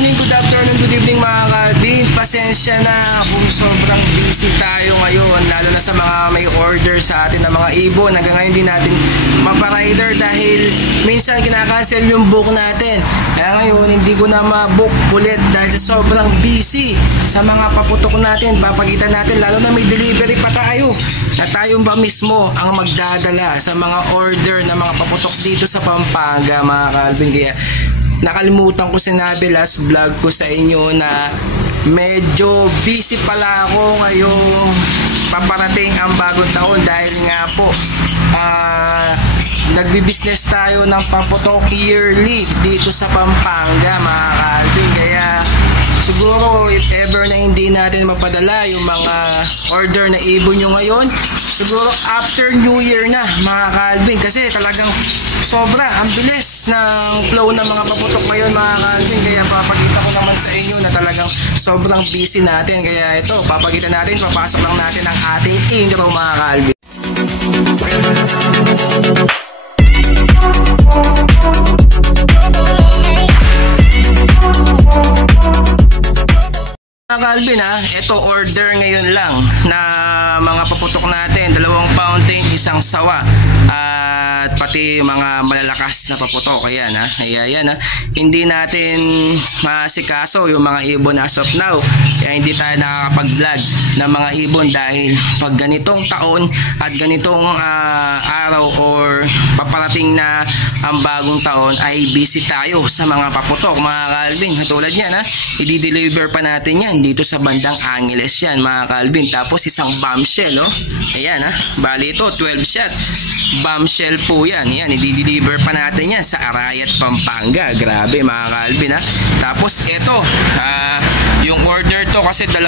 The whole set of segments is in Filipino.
morning, good afternoon, good evening mga Calvin. Pasensya na kung sobrang busy tayo ngayon, lalo na sa mga may order sa atin ng mga ibon. Hanggang ngayon din natin maparider dahil minsan kinakancel yung book natin. Kaya ngayon hindi ko na ma-book ulit dahil sobrang busy sa mga paputok natin. Papagitan natin lalo na may delivery pa tayo na tayo ba mismo ang magdadala sa mga order na mga paputok dito sa Pampanga mga Calvin. Kaya nakalimutan ko sinabi last vlog ko sa inyo na medyo busy pala ako ngayong paparating ang bagong taon dahil nga po nagbi-business tayo ng paputok yearly dito sa Pampanga mga Calvin. Kaya siguro if ever na hindi natin mapadala yung mga order na ibon nyo ngayon, siguro after New Year na mga Calvin, kasi talagang sobra ang bilis ng flow ng mga paputok ngayon mga Calvin. Kaya papakita ko naman sa inyo na talagang sobrang busy natin. Kaya ito, papakita natin, papasok lang natin ang ating intro mga Calvin. Mga Calvin ito order ngayon lang na mga paputok natin, 2 fountain, 1 sawa at pati mga malalakas na paputok. Ayan hindi natin masikaso yung mga ibon as of now, kaya hindi tayo nakakapag-vlog ng mga ibon dahil pag ganitong taon at ganitong araw or paparating na ang bagong taon ay busy tayo sa mga paputok mga Calvin. Katulad yan i-deliver pa natin yan dito sa bandang Angeles yan mga Calvin. Tapos isang bombshell ayan bali ito 12 shot bombshell po yan. I-deliver pa natin yan sa Arayat, Pampanga. Grabe mga Calvin Tapos ito yung order to kasi 2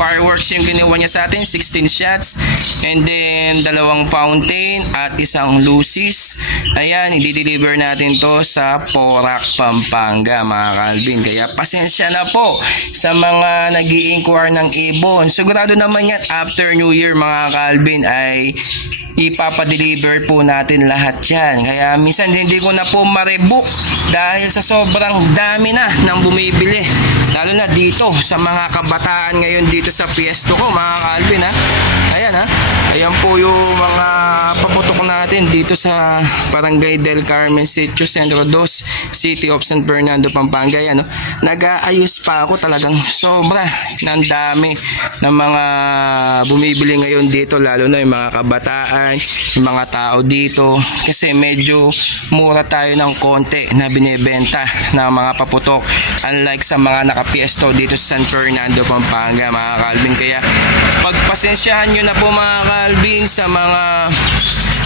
fireworks yung ginawa niya sa atin, 16 shots and then 2 fountain at 1 lucis. Ayan, i-deliver natin to sa Porac, Pampanga mga Calvin. Kaya pasensya na po sa mga nag-i-inquire ng ibon. Sigurado naman yan after New Year mga Calvin ay ipapadeliver po natin lahat yan. Kaya minsan hindi ko na po ma-rebook dahil sa sobrang dami na ng bumibili, lalo na dito sa mga kabataan ngayon dito sa piesto ko mga Calvin ayan po yung mga paputok natin dito sa Barangay del Carmen, Sitio Centro 2, City of San Fernando, Pampanga. Nag-aayos pa ako, talagang sobra ng dami ng mga bumibili ngayon dito, lalo na yung mga kabataan, yung mga tao dito, kasi medyo mura tayo ng konti na binibenta ng mga paputok unlike sa mga nakapiesto dito sa San Fernando, Pampanga mga Calvin. Kaya pagpasensyahan nyo na po mga Calvin sa mga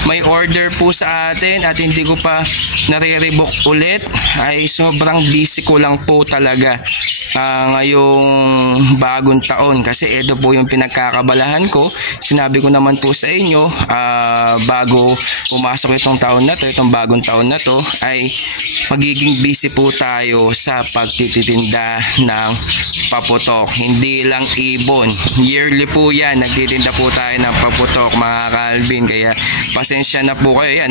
may order po sa atin at hindi ko pa nare-rebook ulit, ay sobrang busy ko lang po talaga ngayong bagong taon kasi ito po yung pinagkakabalahan ko. Sinabi ko naman po sa inyo bago pumasok itong taon na to, itong bagong taon na to, ay magiging busy po tayo sa pagtitinda ng paputok. Hindi lang ibon, yearly po yan, nagtitinda po tayo ng paputok mga Calvin. Kaya pasensya na po kayo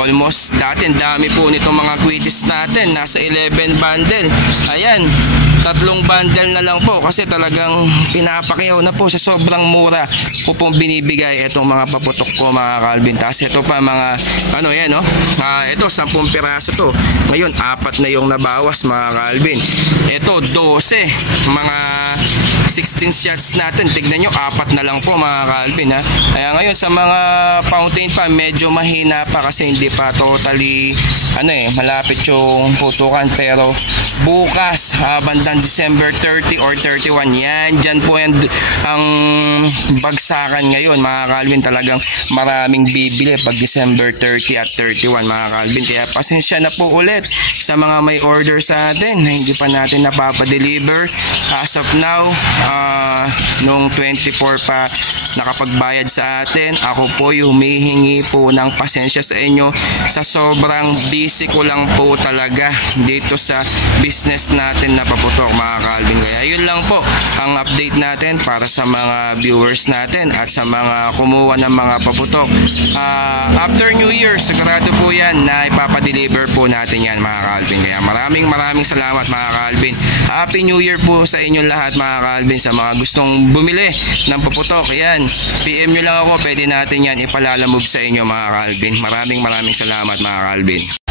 almost dati dami po nitong mga quizzes natin, nasa 11 bundle. Ayan, 3 bundle na lang po kasi talagang pinapakyaw na po sa sobrang mura po pong binibigay itong mga paputok ko mga Calvin. Tapos ito pa mga ito 10 piraso to, ngayon 4 na yung nabawas mga Calvin. Ito 12, mga 16 shots natin, tignan nyo 4 na lang po mga Calvin Kaya ngayon sa mga fountain pa medyo mahina pa kasi hindi pa totally malapit yung putukan, pero bukas bandang December 30 or 31 yan, dyan po yan ang bagsakan ngayon mga Calvin. Talagang maraming bibili pag December 30 at 31 mga Calvin. Kaya pasensya na po ulit sa mga may order sa atin na hindi pa natin napapadeliver as of now. Nung 24 pa nakapagbayad sa atin, ako po yung humihingi po ng pasensya sa inyo sa sobrang busy ko lang po talaga dito sa business natin na paputok mga Calvin. Kaya yun lang po ang update natin para sa mga viewers natin at sa mga kumuha ng mga paputok. After New Year, sigurado po yan na ipapadeliver po natin yan mga Calvin. Kaya maraming salamat mga Calvin. Happy New Year po sa inyong lahat mga ka-Alvin. Sa mga gustong bumili ng paputok, yan, PM nyo lang ako, pwede natin yan ipalalamove sa inyo mga ka-Alvin. Maraming salamat mga ka-Alvin.